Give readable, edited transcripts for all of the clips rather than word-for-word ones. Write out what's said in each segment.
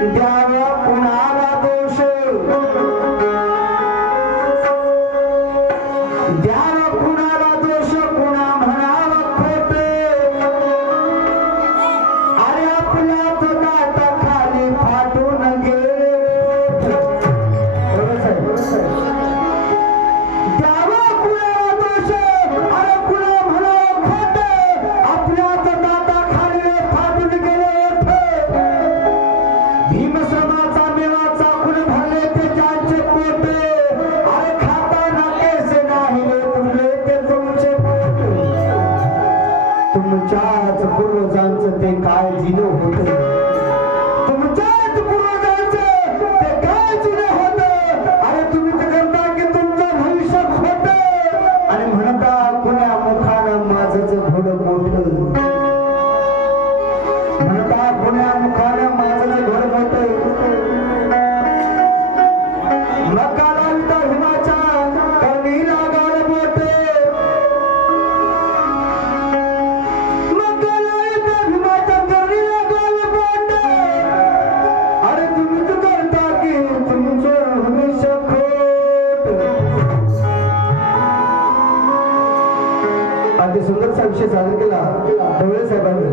द्यावा कुणाला दोष द्यावा कुणाला दोष कुणा म्हणावा खोट अरे आपल्याच दाता खाली फाटून गेले द्यावा कुणाला दोष अरे कुणा म्हणावा खोट आपल्याच दाता खाली फाटून गेले भीमश्रमाचा मेवा चाकून भरले ते ज्यांचे पोट अरे खाताना केसे नाही तुमले ते तुमचे पोट तुमच्याच पूर्वजांचं ते काय जिनं होतं तुमच्याच पूर्वजांचं ते काय जिनं होतं अरे तुम्ही तर करता की तुमचं भविष्य खोटं आणि म्हणता कुण्या मुखानं माझंच घोडं मोठं म्हणता कुण्या मुखानं माझंच घोडं मोठं मकाला विटा हिमाच्या कमी लागाल बोट मकाला विटा हिमाच्या कमी लागाल बोट अरे तुम्हीच करता की तुमचं भविष्य खोट अति सुंदरसा विषय सादर केला ढवळे साहेबांनी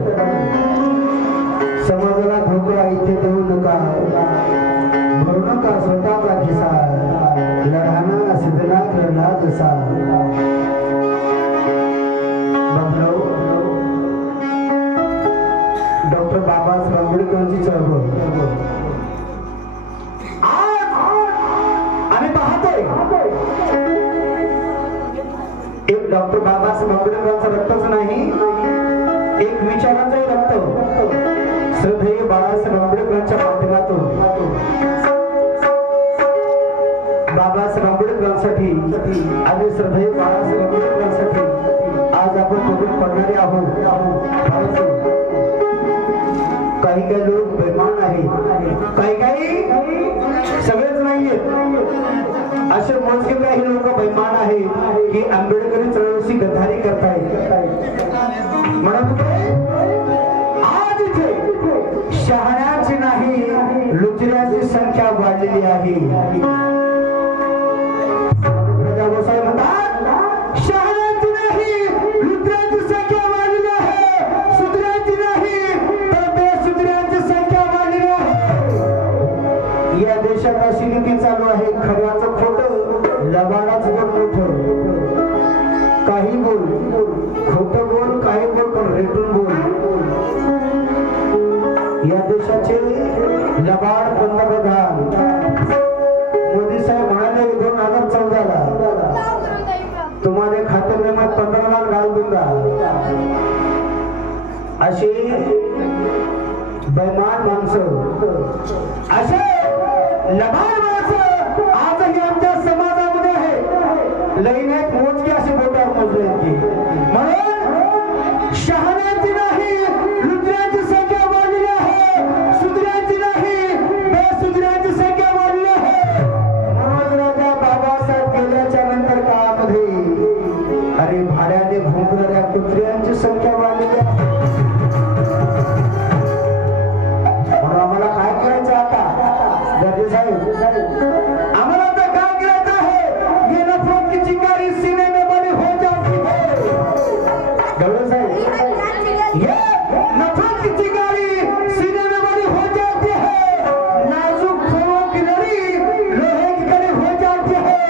समाजाला धोका इथे देऊ नका भरू नका स्वतःचा खिसा लढाना सिद्धनाथ लढला जसा डॉक्टर बाबासाहेब आंबेडकरांची चळवळ आम्ही पाहतोय एक डॉक्टर बाबासाहेब आंबेडकरांचं रक्तच नाही एक विचारांचंही रक्त श्रद्धेय बाळासाहेब आंबेडकरांच्या माध्यमातून बाबासाहेब आंबेडकरांसाठी आणि श्रद्धेय बाळासाहेब आंबेडकरांसाठी आज आपण पवित्र पडणारे आहोत काही काही लोक बेमान आहेत काही सगळेच नाहीयेत असे मोजके काही लोक बेमान आहेत की आंबेडकरी चळवळीची गद्दारी करतायत म्हणत आज इथे शहाण्याची नाही लुचऱ्याची संख्या वाढलेली आहे म्हणतात शहाण्याची नाही लुचऱ्याची संख्या वाढलेली आहे सुधऱ्याची नाही तर बेसुधऱ्याची संख्या वाढलेली आहे या देशात अशी नीती चालू आहे खऱ्याचं खोटं लबाडाचं मोठं काही बोल खोटं बोल काही बोल पण रेटून बोल या देशाचे लबाड पंतप्रधान मोदी साहेब म्हणाले 2014 ला तुम्हारे खाते में मैं 15 लाख डाल दूंगा असे बेमान माणसं असे लबाड माणसं आजही आमच्या समाजामध्ये आहे लईनेत मोजके असे बोटावर मोजले की म्हणून शहाण्याची नाही लुचऱ्याची संख्या वाढलेली आहे सुधऱ्याची नाही बेसुधऱ्याची संख्या वाढलेली आहे म्हणून राजा बाबासाहेब गेल्याच्या नंतर काळामध्ये अरे भाड्याने भुंकणाऱ्या कुत्र्यांची संख्या वाढलेली आहे म्हणून आम्हाला काय करायचं आता दर्जे साहेब आम्हाला तर काय करायचं आहे ये नफरत की चिंगारी सीने में बड़ी हो जाती है दर्जे साहेब ये नफरत की चिंगारी सीने में बड़ी हो जाती है नाजुक फूलों की लड़ी लोहे की कड़ी हो जाती है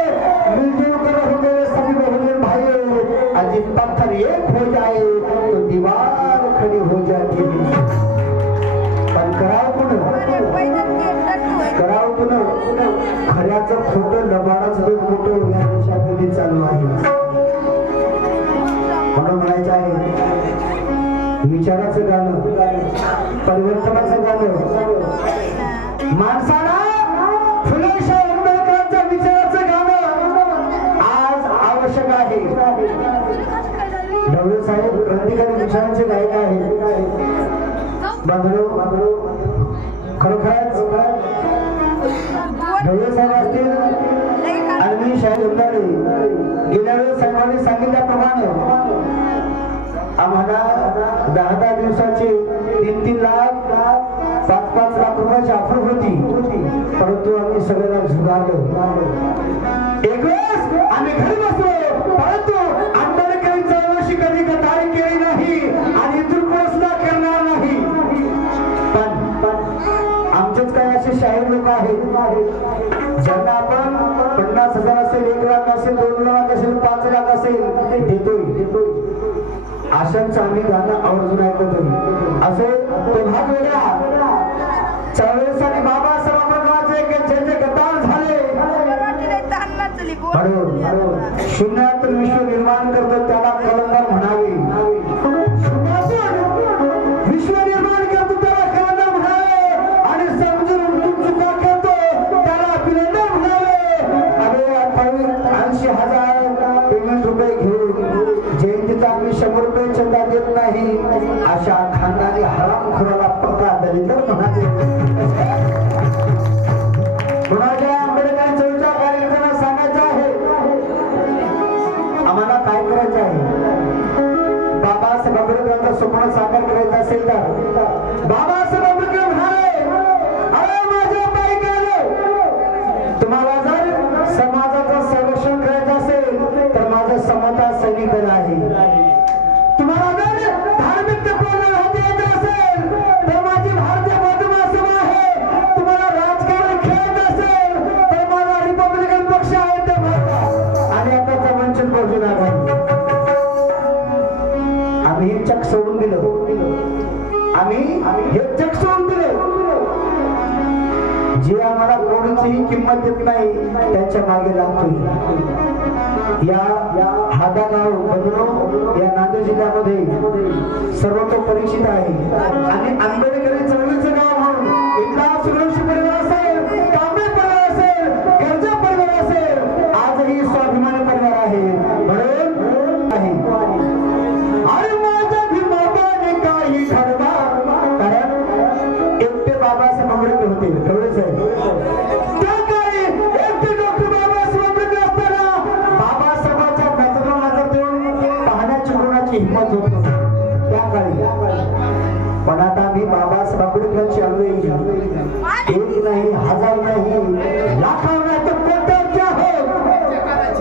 मिलजुल कर हो मेरे सभी बहन भाइयों आज पत्थर एक हो जाए तो दीवार खड़ी हो जाती है पण करावं पुन्हा खऱ्याचं खोटं लबाडाचं मोठं या देशामध्ये चालू आहे म्हणून म्हणायचं आहे विचाराचं गाणं परिवर्तनाचं गाणं माणसाला फुले शाह आंबेडकरांच्या विचाराचं गाणं आज आवश्यक आहे ढवळे साहेब क्रांतिकारी विचारांचे गायक आहे बांधव खरोखरच ढवळे साहेब असतील आणि मी शाहीर उंदाडे गेल्या वेळेस साहेबांनी सांगितल्याप्रमाणे आम्हाला 10 दिवसाचे 3-3 लाख 5-5 लाख रुपयाची ऑफर होती, परंतु आम्ही सगळ्यांना झुगारलो. एक वेळेस आम्ही घरी बसलो, परंतु आंबेडकरी चळवळीची कधी गदारी केली नाही आणि दुर्कोसला करणार नाही. पण आमचेच काही असे शाहीर लोक आहेत ज्यांना आपण 50,000 असेल, 1 लाख असेल, 2 लाख असेल, 5 लाख असेल देतोय. अशांचं आम्ही गाणं आवर्जून ऐकतोय. असे तो भाग वेगळा. चळवळीसाठी बाबासाहेब आंबेडकरांचे जे जे गद्दार झाले, शून्यातून विश्व निर्माण करतो त्याला कलंदर म्हणावे. विश्व निर्माण करतो त्याला कलंदर म्हणावे आणि समजून उलटून चुका करतो त्याला अभिनंदन म्हणावे. अरे 80,000 पेमेंट रुपये घेऊन जयंतीचा आम्ही 100 रुपये चंदा देत नाही अशा खानदानी हरामखोराला पक्का दलिंदर म्हणावे. कुणाच्या आंबेडकर चळवळीच्या कार्यकर्त्यांना सांगायचं आहे, आम्हाला काय करायचं आहे. बाबासाहेब आंबेडकरांचं स्वप्न साकार करायचं असेल तर बाबासाहेब आंबेडकर म्हणाले, अरे माझ्या पायी तुम्हाला जर समाजाचं संरक्षण करायचं असेल तर माझं समता सैनिक दल आहे. तुम्हाला जर धार्मिक तत्त्वांना द्यायचं असेल तर माझी भारतीय बौद्ध सभा आहे. तुम्हाला राजकारण खेळत असेल तर माझा रिपब्लिकन पक्ष आहे ते महत्व आणि आताचा वंचित बहुजन आघाडी. आम्ही हे चक सोडून दिलं. आम्ही हे चक सोडून दिलं. जे आम्हाला कोणीचीही किंमत देत नाही त्यांच्या मागे लागतोय. या हादागाव बदनो या नांदेड जिल्ह्यामध्ये सर्वतो परिचित आहे आणि आंबेडकरी चळवळीचं गाव म्हणून इथला सुरक्षी परिवार असेल, कांबळे परिवार असेल, गरजा परिवार असेल, आजही स्वाभिमानी परिवार आहे. म्हणून आहे अरे माझ्या भीमाबाने काही ठरवा. कारण एकटे बाबासाहेब आंबेडकर होते, तेवढेच आहे. त्या काळी एकटे डॉक्टर बाबासाहेब आंबेडकर असताना बाबासाहेबांच्या नजरेला नजर देऊन पाहण्याची कोणाची हिंमत होत नव्हती त्या काळी. पण आता आम्ही बाबासाहेब आंबेडकरांची आलोय. 1 नाही, 1000 नाही, लाखावर नाही तर कोट्यावरचे आहोत.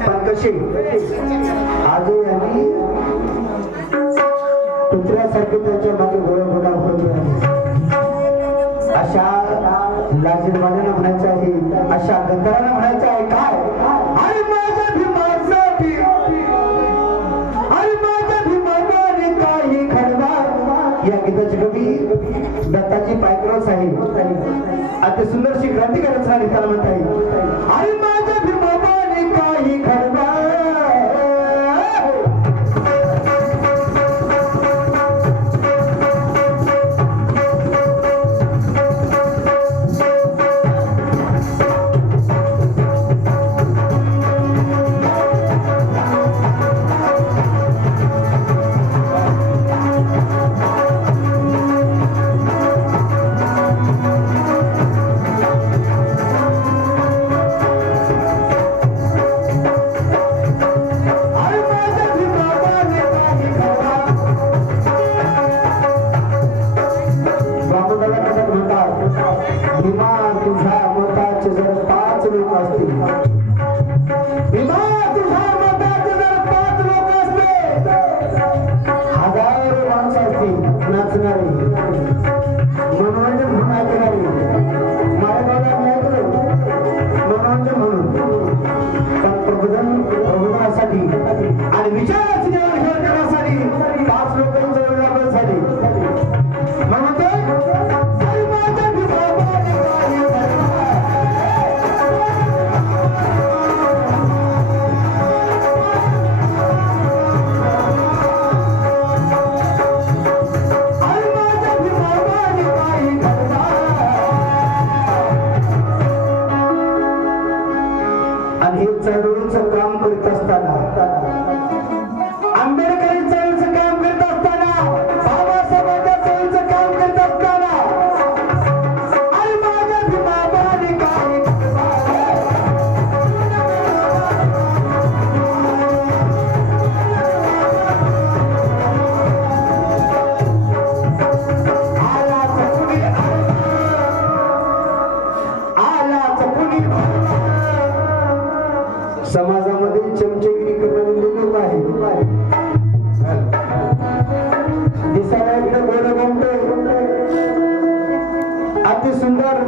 पण कसे आजही आम्ही कुत्र्यासारखे त्यांच्या मागे गोळा होतो आहे. अशा लाजीरवाण्याला म्हणायचं आहे, अशा गद्दारांना म्हणायचं आहे काय, अरे माझ्या भीमासाठी, अरे माझ्या भीमाने काही घडवा. या गीताची कवी दत्ताजी पायकराव साहेब अति सुंदरशी क्रांतिकारी रचना लिहिताना म्हणतात, अरे माझ्या भीमाने काही घडवा.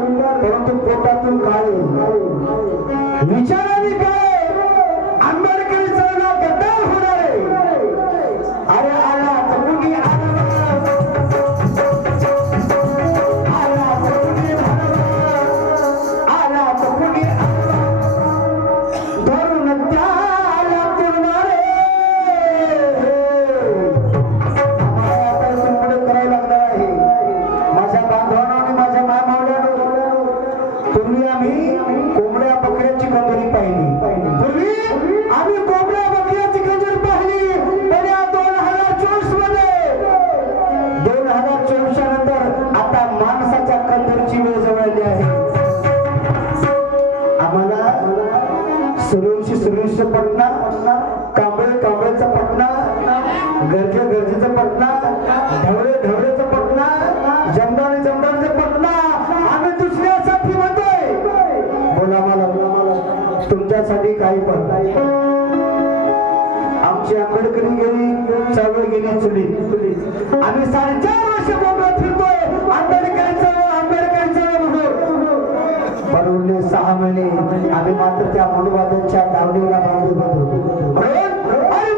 परंतु पोटातून काय विचाराने काय आंबेडकरी चळवळ गद्दार होणार आहे. अरे आला तरुणी आला तरुणी धरून त्याला तुरणारे पुढे करावं लागणार आहे. माझ्या बांधवांना आणि माझ्या मायमावड्यानं पूर्वी आम्ही कोंबड्या बकऱ्याची कंगरी पाहिली. पूर्वी आम्ही कोंबड्या बकऱ्याची कंगरी पाहिली. पण या 2024 मध्ये 2024 नंतर आता माणसाच्या कंगरीची वेळ जवळली आहे. आम्हाला सुरूंशी पटना, कांबळेचा पटना, गरजेचं पटना, ढवळेचं पटना, जमदारीचं पटना. आम्ही दुसऱ्यासाठी म्हणतोय. बोला मला तुमच्यासाठी काही पण. आमची आंबेडकरी गेली, चळवळ गेली चुली. आम्ही 4.5 वर्ष बोलत फिरतोय आंबेडकरी चळवळ म्हणून. बरोबर 6 महिने आम्ही मात्र त्या मूलवादाच्या दावणीला बांधून होतो. अरे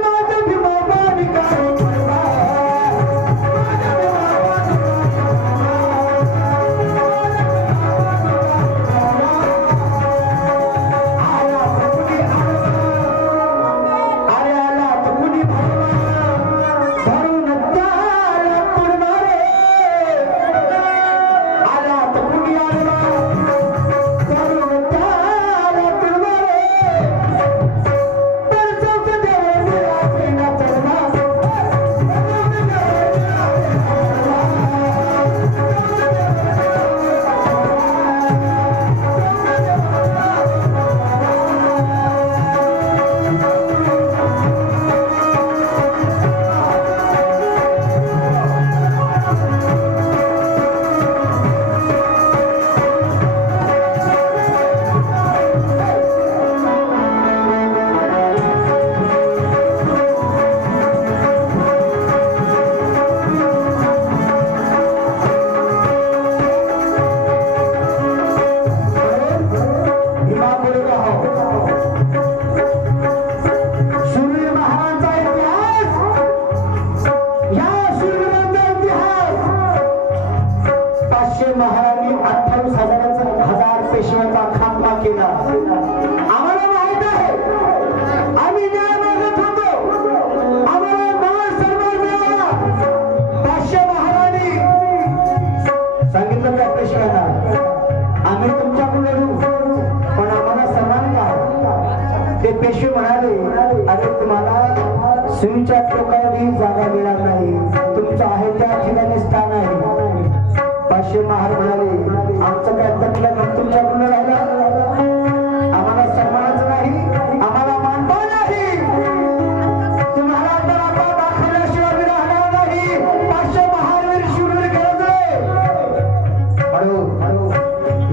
माझं भीमाबाई काय महाराणी 28,000 पेशव्याचा खात्मा केला. आम्हाला माहित आहे आम्ही न्याय मागत होतो. आम्हाला मान सन्मान मिळाला. 500 महाराणी सांगितलं त्या पेशव्याला आम्ही तुमच्याकडे लढू पण आम्हाला सन्मान द्या. ते पेशवे म्हणाले अरे तुम्हाला सुईच्या टोकावरही जागा मिळणार नाही. तुमचं आहे त्या ठिकाणी स्थान आहे. 500 महार म्हणाले आमचं काय तकलं मग तुमच्याकडून राहिला. आम्हाला सन्मानाचं नाही, आम्हाला मानपान नाही. तुम्हाला तर आता दाखवल्याशिवाय मी राहणार नाही. 500 महारवीर शिववीर गरजले हळू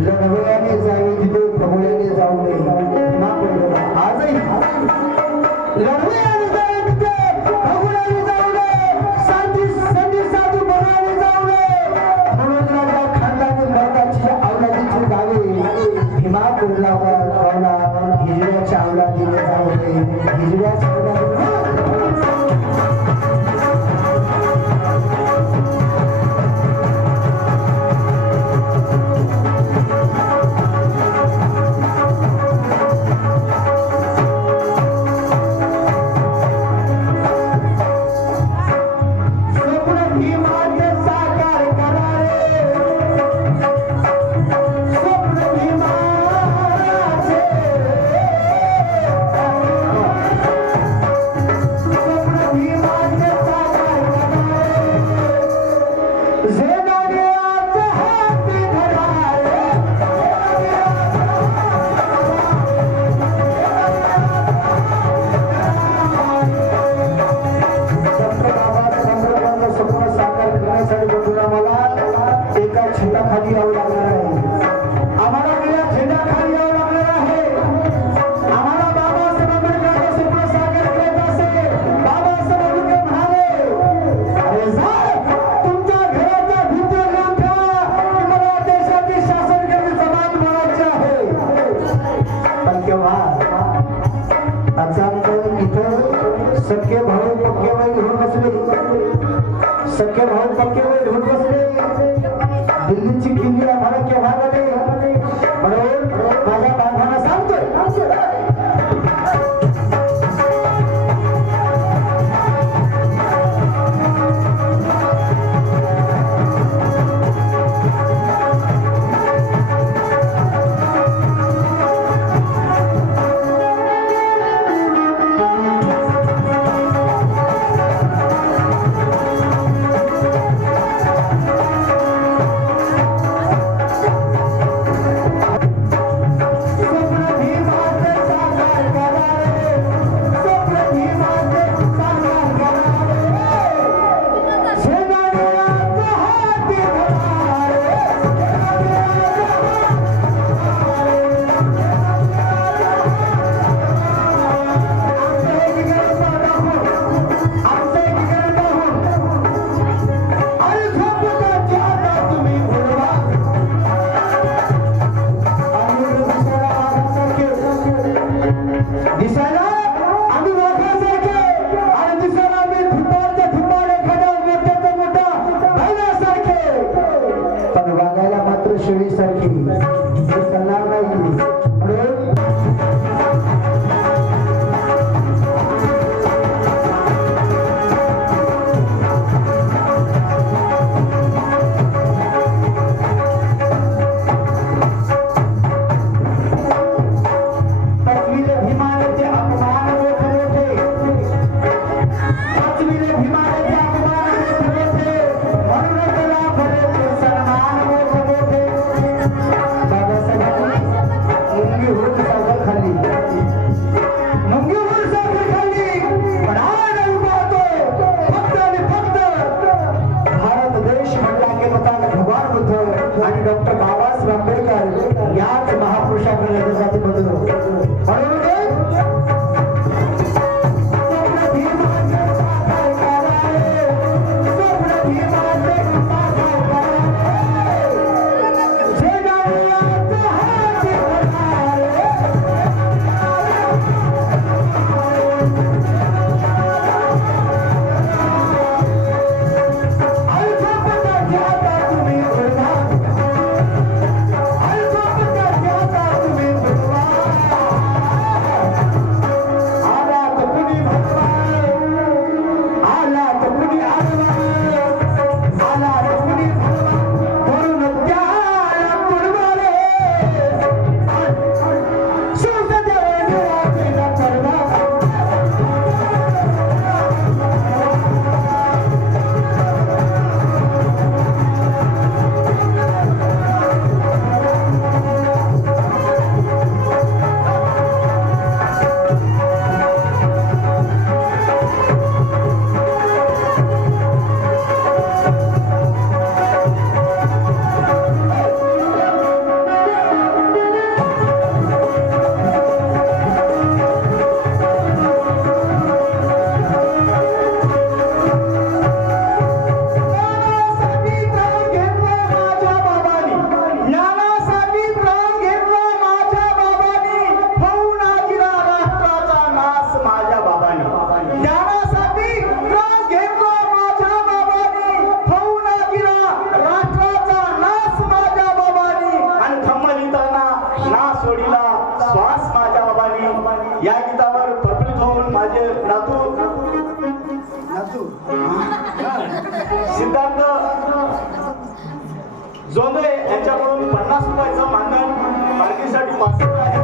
लढवयाने जावे तिथे प्रभुयाने जाऊ नये. ना पडलं आजही लढवयाने जावे तिथे प्रभुयाने जाऊ नये. संधी साधू बनाने जाऊ नये. हिजड्याच्या अवलादीने जाऊ नये. हिजड्याच्या सख्खे भाऊ पक्के वैर होऊन बसले, सख्खे भाऊ पक्के वैर होऊन बसले. दिल्लीची किल्ली आम्हाला केव्हा लागले म्हणून माझ्या बांधवांना सांगतोय. या गीतावर प्रफुल्लित होऊन माझे नातू सिद्धार्थ जोंधळे यांच्याकडून 50 रुपयाचं मानधन पार्किंगसाठी पाठवलं आहे.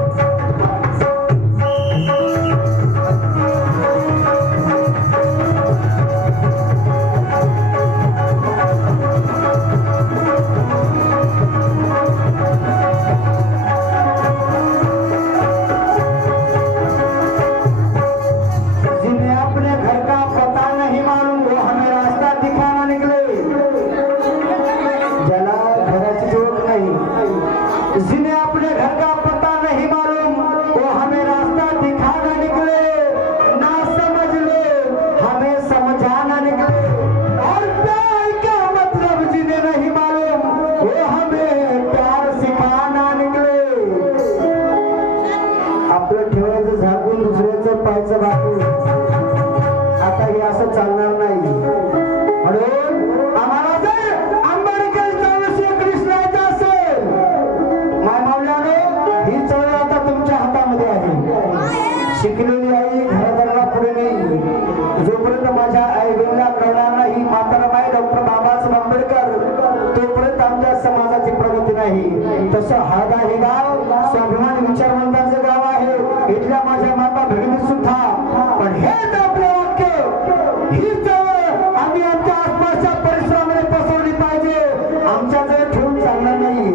जिन्हें अपने घर का पता नहीं मालूम वो हमें रास्ता दिखाना निकले, ना समझ ले हमें समझाना निकले, और प्यार का मतलब जिन्हें नहीं मालूम वो हमें प्यार सिखाना निकले. आपलं ठेवायचं झाकून दुसऱ्याचं पायचं बाकून शिकलेली आई घरादाराला पुढे नाही. जोपर्यंत माझ्या आई वडिला कळणार नाही मातारामाई डॉक्टर बाबासाहेब आंबेडकर तोपर्यंत आमच्या समाजाची प्रगती नाही. तसं हळदा हे गाव स्वाभिमान विचारवंतांचं गाव आहे. इथल्या माझ्या माता भगिनी सुद्धा. पण हेच आपलं वाक्य हीच जवळ आम्ही आमच्या आसपासच्या परिसरामध्ये पसरली पाहिजे. आमच्या जवळ ठेवून चालणार नाही.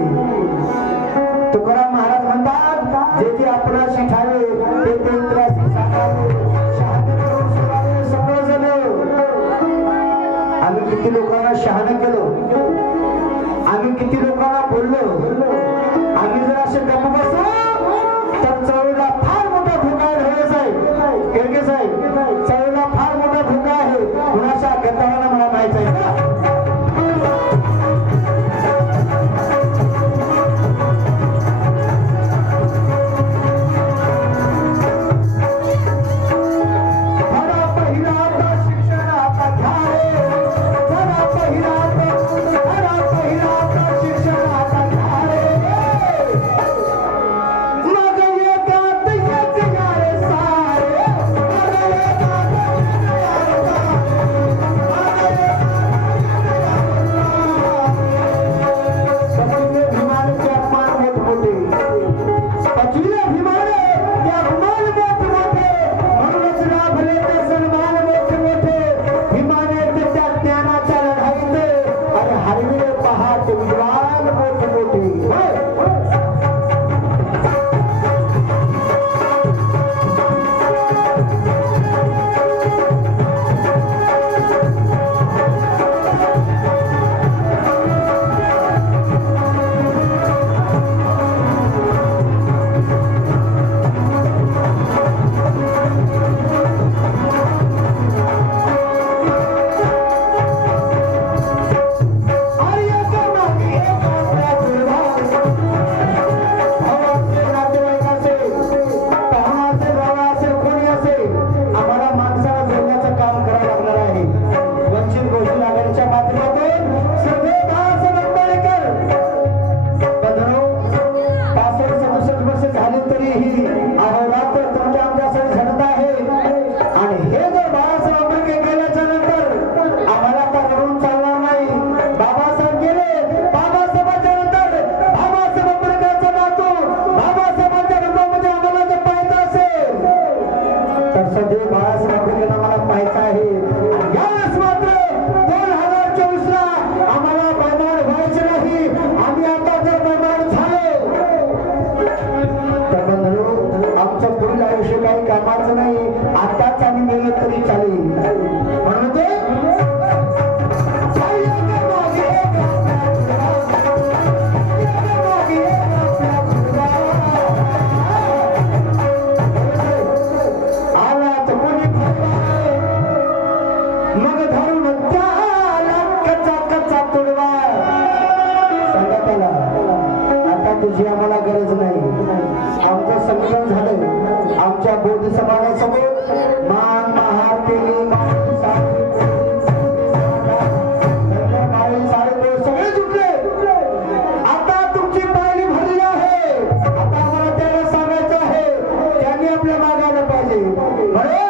तुकाराम महाराज म्हणतात जे जे आपणाशी ठावे ते ते इतराशी सांगावे. शहाणे करून सोडावे सगळं झालं. आम्ही किती लोकांना शहाणं केलं. आम्ही किती लोकांना बोललो. आम्ही जर असे गप्प बसलो तर चळवळीला फार मोठा धोका आहे. ढवळे साहेब, केळके साहेब, चळवळीला फार मोठा धोका आहे. कुणाच्या गद्दारांना मला माहित आहे का? तुझी आम्हाला गरज नाही. आमचं संकलन झालं. आमच्या बौद्ध समाजासमोर मान महार केली सगळे जुटले. आता तुमची पायरी भरली आहे. आता आम्हाला त्याला सांगायचं आहे त्यांनी आपल्या मागायला पाहिजे. म्हणून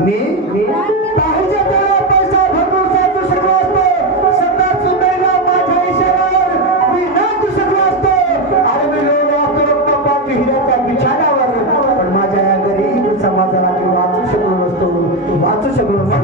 मी पाहिजे तेवढा पैसा भरपूर साचू शकलो असतो, सत्ता सुंदरीला माझ्या इशाऱ्यावर मी नाचू शकलो असतो, आणि मी लोळलो असतो रक्तपात हिऱ्याच्या बिछाण्यावर, पण माझ्या या गरीब समाजाला मी वाचू शकलो नसतो, वाचू शकलो नसतो.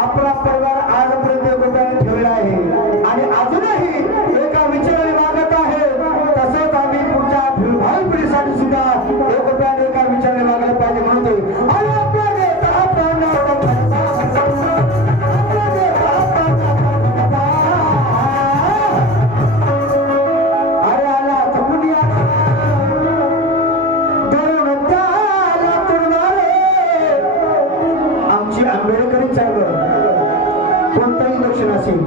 आपला परिवार आजपर्यंत एकोप्याने ठेवला आहे आणि अजूनही एका विचाराने वागत आहे. तसंच आम्ही पुढच्या भावी पिढीसाठी सुद्धा एकोप्याने एका विचाराने वागायला पाहिजे म्हणतोय. आणि आपला नेता अरे आला थकून या धरून त्याला तुडवारे. आमची आंबेडकरी चळवळ कोणतंही इलेक्शन असेल,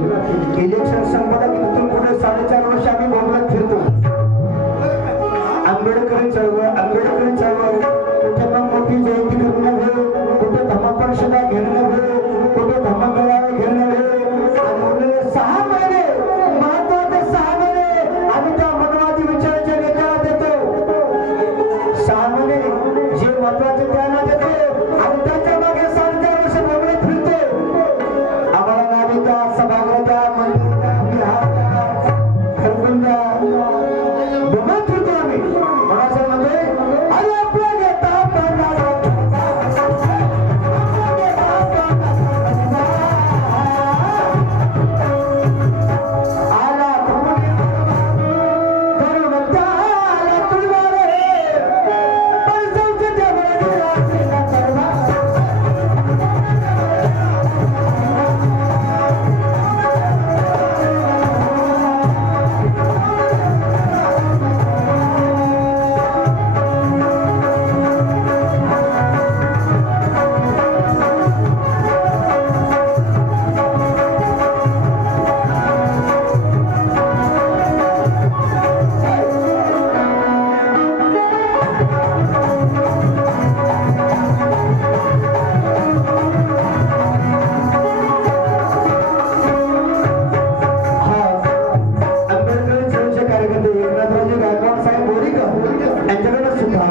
इलेक्शन संपलं की तिथून पुढे 4.5 वर्ष आम्ही बोंबलत फिरतो. आंबेडकरी चळवळ कुठे मग मोठी जयंती करणं नव्हे, कुठे धम्म परिषदा घेणं नव्हे, कुठे धम्म मेळावे घेणं नव्हे. आणि उरलेले 6 महिने, महत्वाचे 6 महिने आम्ही त्या मनवादी विचाराच्या नेत्याला देतो. 6 महिने जे महत्वाचे त्यांना देतो आणि त्याच्या मागे 4.5 वर्ष बोंबलत फिरतो. आम्हाला नावे द्या, सभागृह द्या, मंदिर द्या, विहार द्या, खरपून द्या, बोंबलत फिरतो आम्ही. कोणाचं म्हणतोय अरे आपला नेता आला धरून त्याला तुडवारे. पण जाऊचे त्या मंदिरात आंबेडकरी चळवळीचे कार्यकर्ते एकनाथरावजी गायकवाड साहेब बोरीकर यांच्याकडे सुद्धा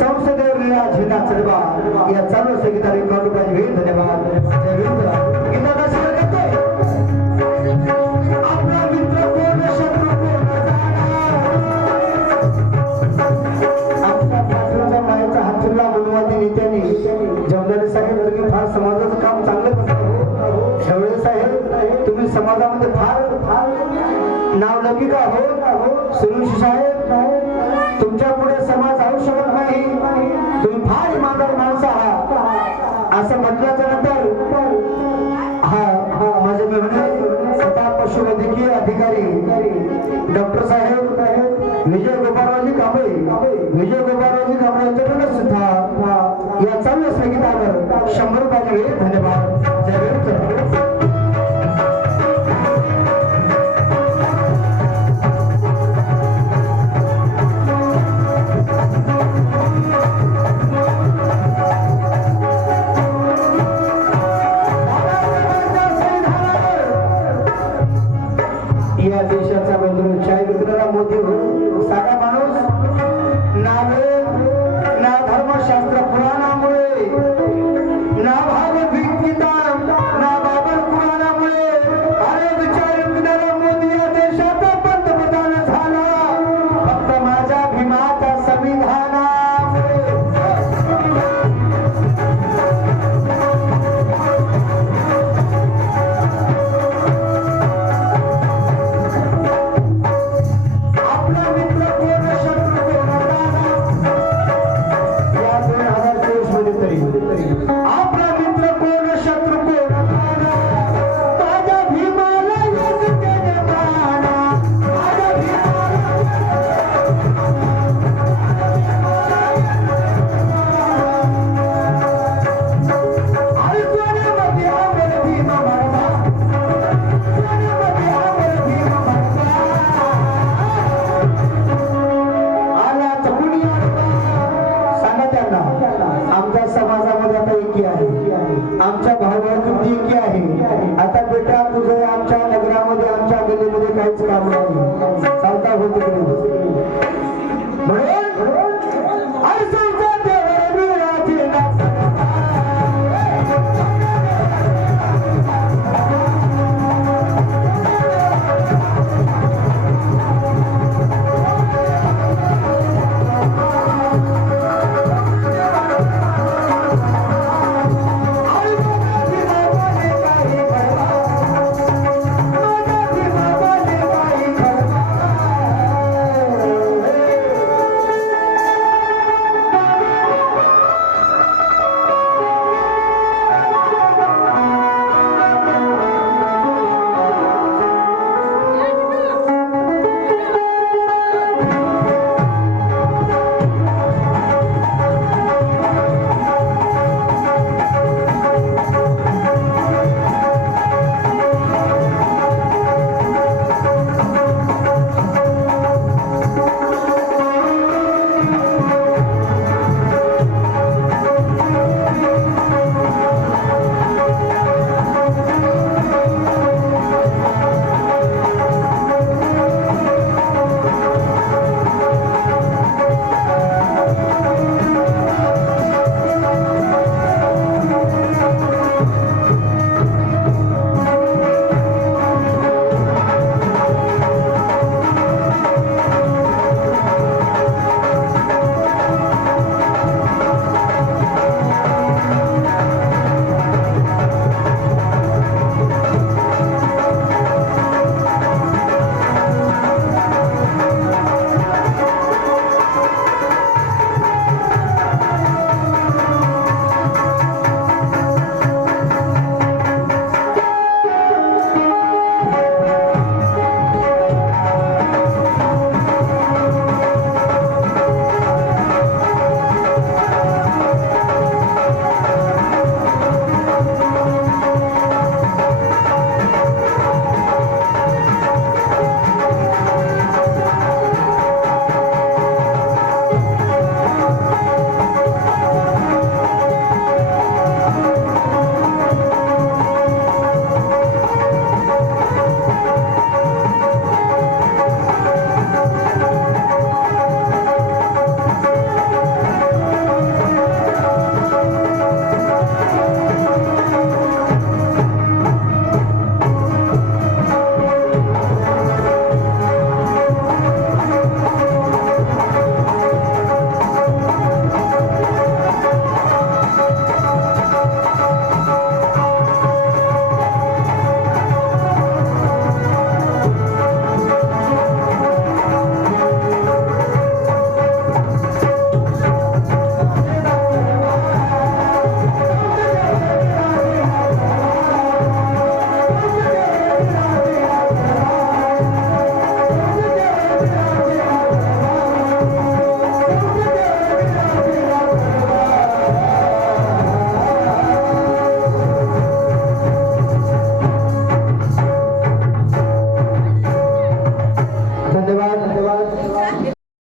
संसदेवर लिहिला झेंडा चढवा या चालू संगीता रेकॉर्ड रुपये. धन्यवाद. जय भीम. गीताचा शेर करतोय. आपला मित्र कोण शत्रू कोण आमच्या पाठीवरच्या मायेचा हातुल्ला मनवादी नेत्यांनी जमदारे साहेब तुम्ही फार समाजाचं काम चांगलं करता. शेवळे साहेब तुम्ही समाजामध्ये फार नावलौकिक आहोत. सुरुशी साहेब तुमच्या पुढे समाज राहू शकत नाही, तुम्ही फार इमानदार माणसं आहात असं म्हटल्याच्या नंतर माझे मेहणे स्वतः पशुवैद्यकीय अधिकारी डॉक्टर साहेब विजय गोपाळरावजी कांबळे यांच्याकडे सुद्धा या चालू संगीतावर 100 रुपयाचे वेळ. धन्यवाद. जय भीम. या देशाचा बंधू चाय विकणारा मोदी हो, साधा माणूस ना वेद ना धर्मशास्त्र पुराणामुळे ना भागवत गीता ना बाबर आमच्या भावातून देकी आहे. आता